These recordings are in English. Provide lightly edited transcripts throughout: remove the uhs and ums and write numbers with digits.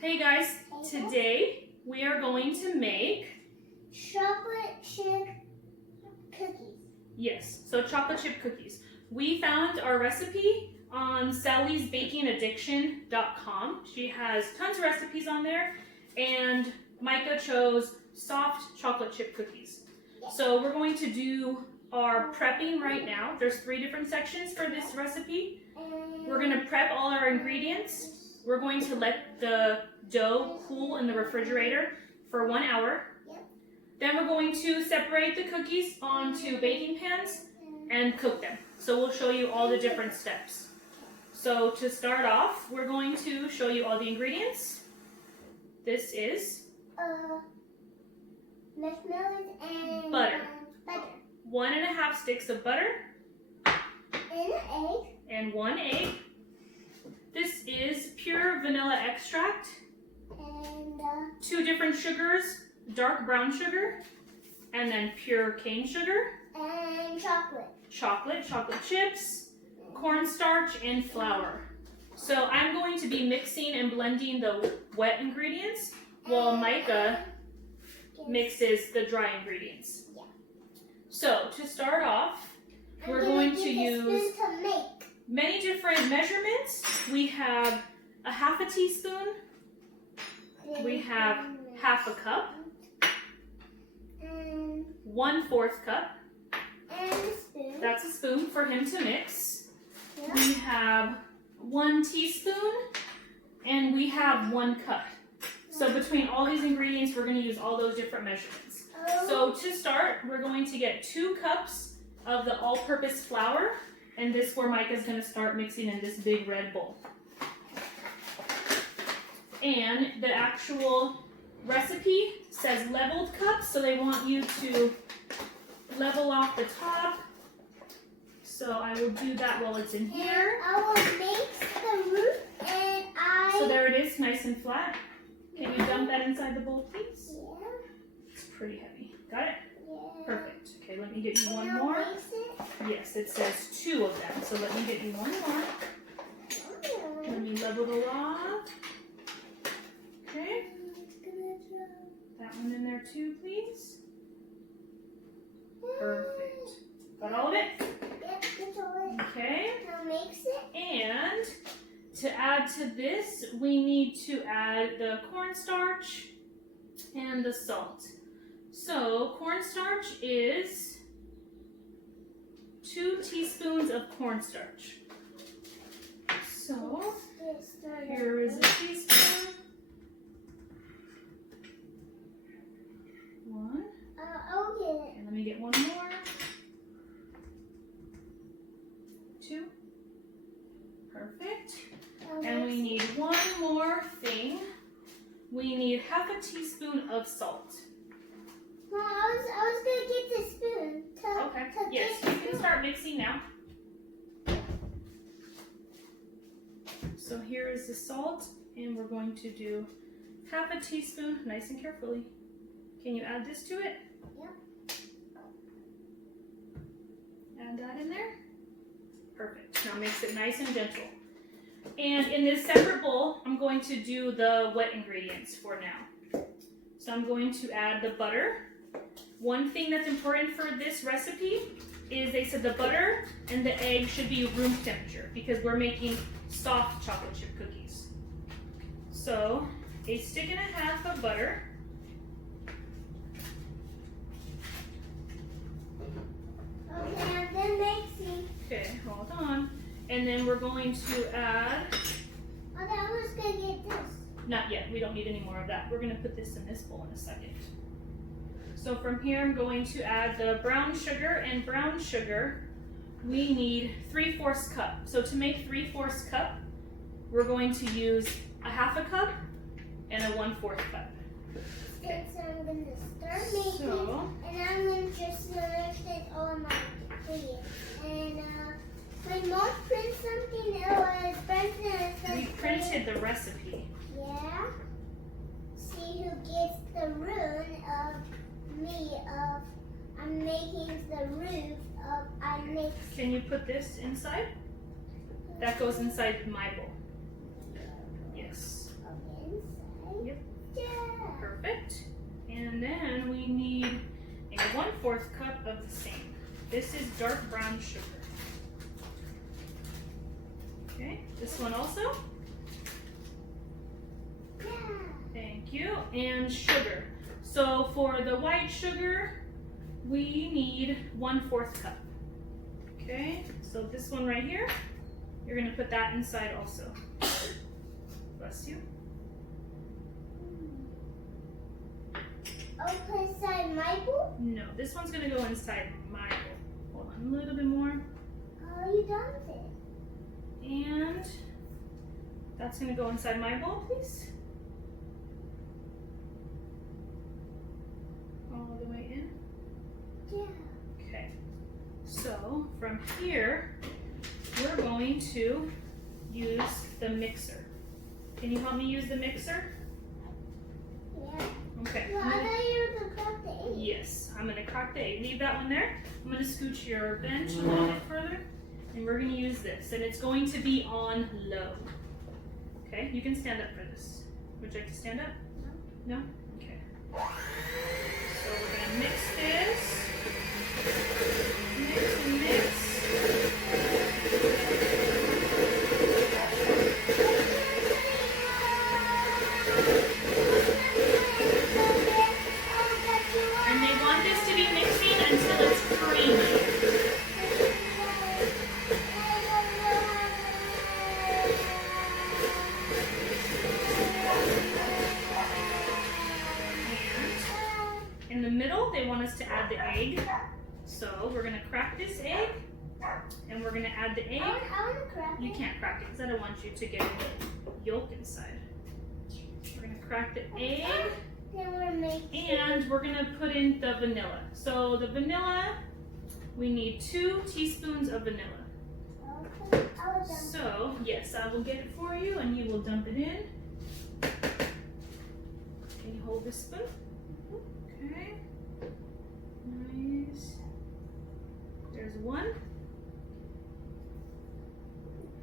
Hey guys, today we are going to make chocolate chip cookies. Yes, so chocolate chip cookies. We found our recipe on Sally'sBakingAddiction.com. She has tons of recipes on there, and Micah chose soft chocolate chip cookies. So we're going to do our prepping right now. There's 3 different sections for this recipe. We're going to prep all our ingredients. We're going to let the dough cool in the refrigerator for 1 hour. Then we're going to separate the cookies onto baking pans and cook them. So we'll show you all the different steps. So to start off, we're going to show you all the ingredients. This is marshmallows and butter. 1.5 sticks of butter. And an egg. And 1 egg. This is pure vanilla extract. And 2 different sugars, dark brown sugar, and then pure cane sugar. And chocolate. Chocolate chips, cornstarch, and flour. So I'm going to be mixing and blending the wet ingredients while Micah mixes the dry ingredients. Yeah. So to start off, we're going to use to many different measurements. We have a 1/2 teaspoon. We have 1/2 cup. And 1/4 cup. And a spoon. That's a spoon for him to mix. Yeah. We have 1 teaspoon and we have 1 cup. So between all these ingredients, we're going to use all those different measurements. So to start, we're going to get 2 cups of the all-purpose flour, and this is where Micah's going to start mixing in this big red bowl. And the actual recipe says leveled cups, so they want you to level off the top. So I will do that while it's in here. I will mix the root and So there it is, nice and flat. Can you dump that inside the bowl, please? Yeah. It's pretty heavy. Got it? Yeah. Perfect. Okay, let me get you one Can I more. mix it? Yes, it says 2 of them, so let me get you one more. Let me level the off. Okay, that one in there too, please. Perfect. Got all of it? Yep, that's all it. Okay. Now mix it. And to add to this, we need to add the cornstarch and the salt. So cornstarch is 2 teaspoons of cornstarch. So here is a teaspoon. 1. I'll get it. And let me get 1 more. 2. Perfect. And we need 1 more thing. We need 1/2 teaspoon of salt. Mom, I was gonna get the spoon. Okay. Yes, you can start mixing now. So here is the salt, and we're going to do 1/2 teaspoon, nice and carefully. Can you add this to it? Yep. Add that in there. Perfect. Now mix it nice and gentle. And in this separate bowl, I'm going to do the wet ingredients for now. So I'm going to add the butter. One thing that's important for this recipe is they said the butter and the egg should be room temperature because we're making soft chocolate chip cookies. So 1.5 sticks of butter. Okay, I'm done mixing. Okay, hold on. And then we're going to add, I was gonna get this. not yet, we don't need any more of that. We're going to put this in this bowl in a second. So from here I'm going to add the brown sugar, and brown sugar we need 3/4 cup. So to make 3/4 cup, we're going to use a 1/2 cup and a 1/4 cup. Okay. So I'm gonna start making, So, and I'm gonna just mix it all my ingredients. And my mom printed something. It was printed. we printed the recipe. Yeah. See who gets the rune of me of I'm making the roof of I make. Can you put this inside? That goes inside my bowl. Yes. Of inside. And then we need a 1/4 cup of the same. This is dark brown sugar. Okay, this one also. Yeah. Thank you. And sugar. So for the white sugar, we need 1/4 cup. Okay, so this one right here, you're gonna put that inside also. Bless you. Oh, put inside my bowl? No, this one's gonna go inside my bowl. Hold on, a little bit more. Oh, you done with it. And that's gonna go inside my bowl, please. All the way in. Yeah. Okay. So from here, we're going to use the mixer. Can you help me use the mixer? Yeah. Okay. Well, I thought you were going to crack the egg. Yes, I'm gonna crack the egg. Leave that one there. I'm gonna scooch your bench a little bit further, and we're gonna use this. And it's going to be on low. Okay, you can stand up for this. Would you like to stand up? No? No? Okay. So we're gonna mix this. Mix and mix. And they want this to be mixing until it's creamy. And in the middle, they want us to add the egg. So we're gonna crack this egg, and we're gonna add the egg. I want to crack it. You can't crack it because I don't want you to get any yolk inside. We're gonna crack the egg, Then we're making. and we're gonna put in the vanilla. So the vanilla, we need 2 teaspoons of vanilla. Okay. I will dump So yes, I will get it for you, and you will dump it in. Can you hold this spoon? Okay. Nice. There's 1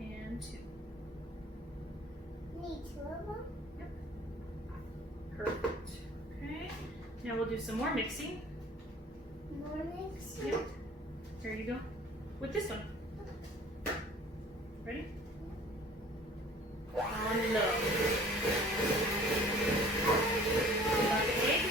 and 2. Need 2 of them. Perfect. Okay. Now we'll do some more mixing. More mix. Yep. Here you go. With this one. Ready? On low. Got the egg?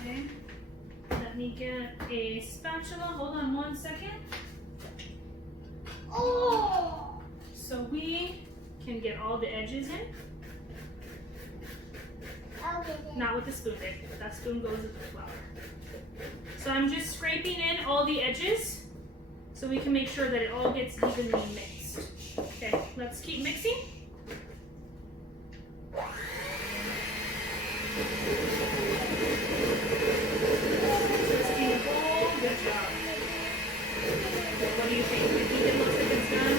Okay. Let me get a spatula. Hold on 1 second. Oh! So we can get all the edges in. I'll get it. Not with the spoon, babe. That spoon goes with the flour. So I'm just scraping in all the edges so we can make sure that it all gets evenly mixed. Okay, let's keep mixing. Twisting the bowl. Good job. What do you think? Do you think it looks like it's done?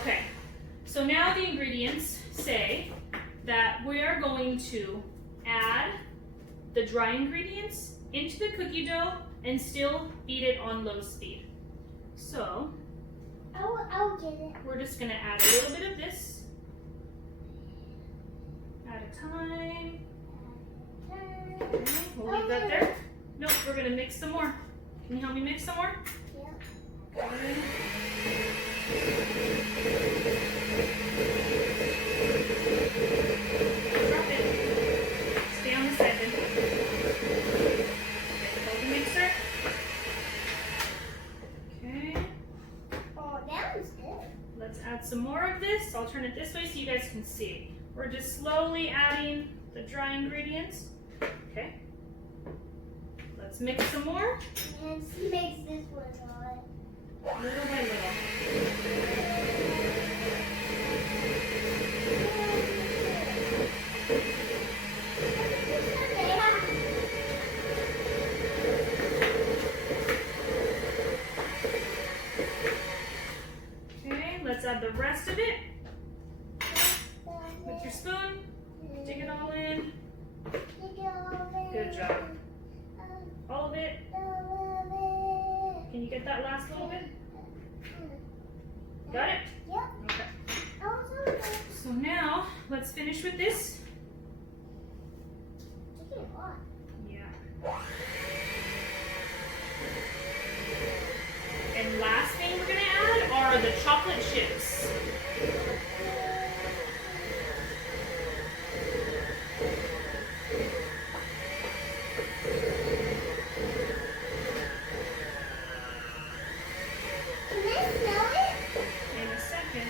Okay, so now the ingredients say that we're going to add the dry ingredients into the cookie dough and still beat it on low speed. So I'll get it. we're just gonna add a little bit of this at a time. Okay, we'll leave that there. Nope, we're gonna mix some more. Can you help me mix some more? Yeah. Okay. Drop it. Stay on the side then. Okay, hold the mixer. Okay, Oh, that was good. let's add some more of this. I'll turn it this way so you guys can see. We're just slowly adding the dry ingredients. Okay. Let's mix some more, And she makes this one hot. little by little. Okay, let's add the rest of it with your spoon. Dig it all in. Good job. All of it. Can you get that last little bit? Got it? Yep. Okay. So now, let's finish with this. Yeah. And last thing we're gonna add are the chocolate chips. Can I smell it? In a second.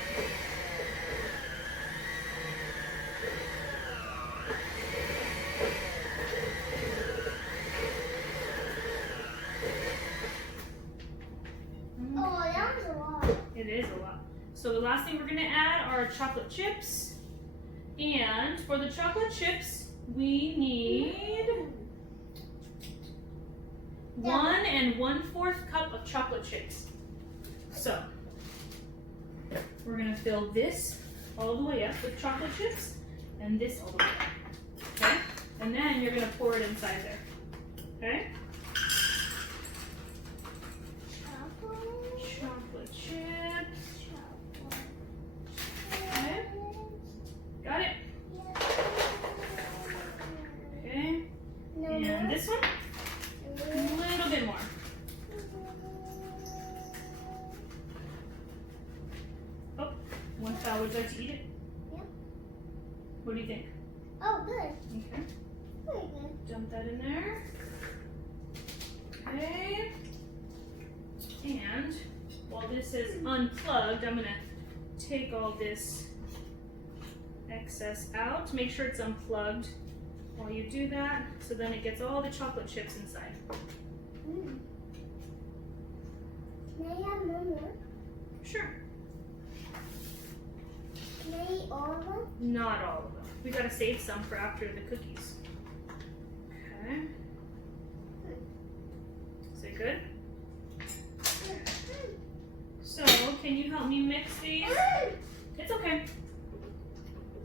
Oh, that was a lot. It is a lot. So the last thing we're gonna add are chocolate chips. And for the chocolate chips, we need 1 1/4 cup of chocolate chips. So we're gonna fill this all the way up with chocolate chips and this all the way up. Okay? And then you're gonna pour it inside there. Okay? Chocolate chips. Okay? Got it? Okay. And this one? A little bit more. Oh, one fowl. Would you like to eat it? Yeah. What do you think? Oh, good. Okay. Very good. Dump that in there. Okay. And while this is unplugged, I'm gonna take all this excess out. Make sure it's unplugged while you do that, so then it gets all the chocolate chips inside. Mm. Can I have more? Sure. Can I eat all of them? Not all of them. We gotta save some for after the cookies. Okay. Is it good? So, can you help me mix these? It's okay.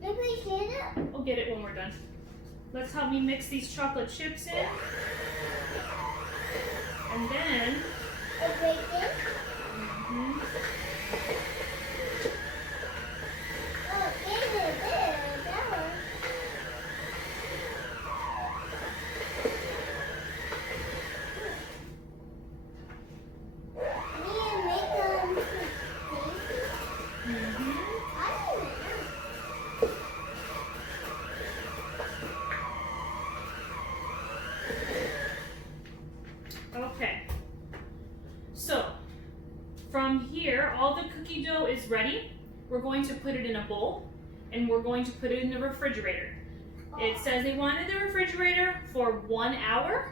Did we get it? We'll get it when we're done. Let's help me mix these chocolate chips in. And then, A bacon? mhm, Oh, bacon, there, that one. Me and make them mhm. I don't know. Okay. So, from here, all the cookie dough is ready. We're going to put it in a bowl, and we're going to put it in the refrigerator. It says they want it in the refrigerator for 1 hour,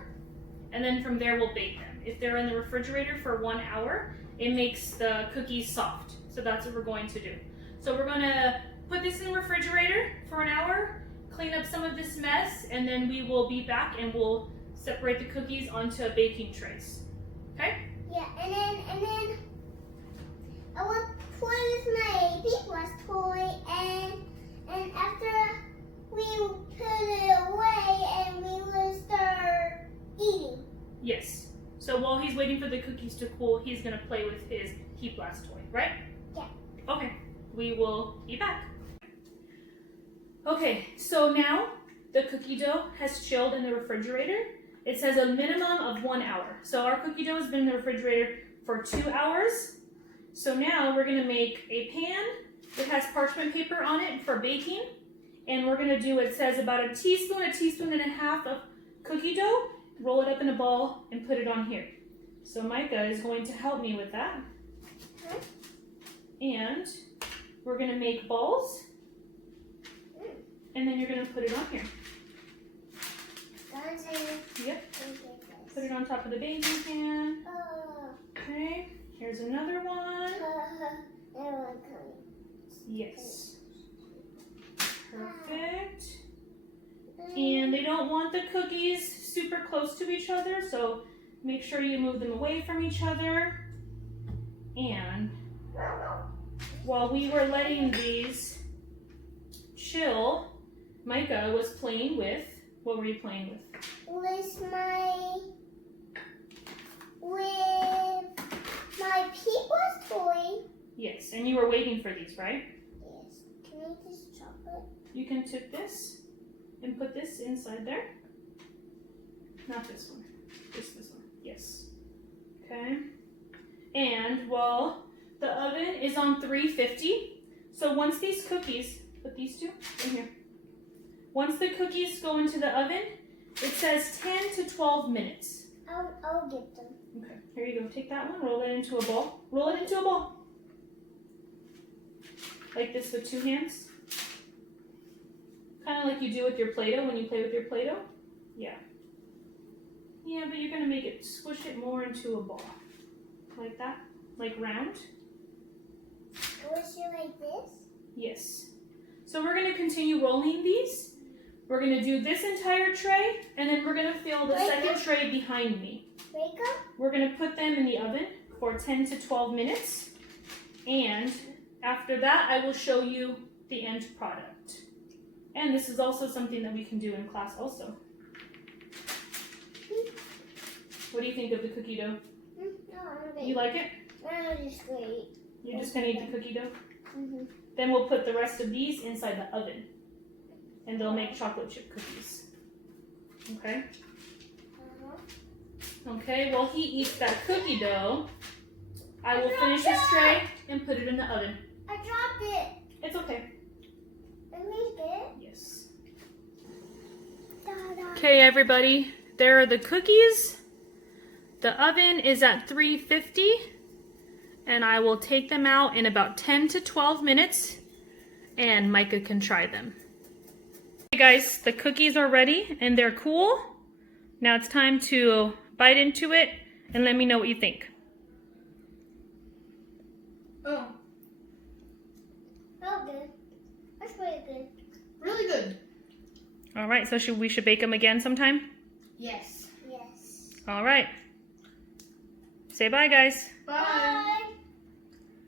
and then from there we'll bake them. If they're in the refrigerator for 1 hour, it makes the cookies soft. So that's what we're going to do. So we're gonna put this in the refrigerator for an hour, clean up some of this mess, and then we will be back and we'll separate the cookies onto baking trays. Okay? Yeah, and then I will play with my paintbrush toy, and after we put it away, and we will start eating. Yes. So while he's waiting for the cookies to cool, he's gonna play with his heat blast toy, right? Yeah. Okay. We will be back. Okay, so now the cookie dough has chilled in the refrigerator. It says a minimum of 1 hour. So our cookie dough has been in the refrigerator for 2 hours. So now we're gonna make a pan that has parchment paper on it for baking. And we're gonna do, it says about a teaspoon and a half of cookie dough, roll it up in a ball and put it on here. So Micah is going to help me with that. Okay. And we're gonna make balls. And then you're gonna put it on here. Yep. Put it on top of the baking pan. Okay, here's another one. Yes. Perfect. And they don't want the cookies super close to each other, so make sure you move them away from each other. And while we were letting these chill, Micah was playing with, what were you playing with? With my people's toy. Yes, and you were waiting for these, right? Yes. Can I eat this chocolate? You can tip this and put this inside there. Not this one, just this one, yes. Okay, and well, the oven is on 350, so once these cookies, put these two in here. Once the cookies go into the oven, it says 10 to 12 minutes. I'll get them. Okay, here you go. Take that one, roll it into a ball. Roll it into a ball. Like this with two hands. Kind of like you do with your Play-Doh when you play with your Play-Doh. Yeah. Yeah, but you're going to make it, squish it more into a ball. Like that. Like round. Squish it like this? Yes. So we're going to continue rolling these. We're going to do this entire tray, and then we're going to fill the second tray behind me. Wake up. We're going to put them in the oven for 10 to 12 minutes, and after that, I will show you the end product. And this is also something that we can do in class also. What do you think of the cookie dough? You like it? It's great. You're just going to eat the cookie dough? Mm-hmm. Then we'll put the rest of these inside the oven, and they'll make chocolate chip cookies. Okay? Okay, while he eats that cookie dough, I will finish his tray and put it in the oven. I dropped it. It's okay. Let me get it. Yes. Da-da. Okay, everybody, there are the cookies. The oven is at 350, and I will take them out in about 10 to 12 minutes, and Micah can try them. Okay, guys, the cookies are ready, and they're cool. Now it's time to bite into it, and let me know what you think. Oh, Oh, good. That's pretty good. really good. All right, so we should bake them again sometime? Yes. Yes. All right. Say bye, guys. Bye.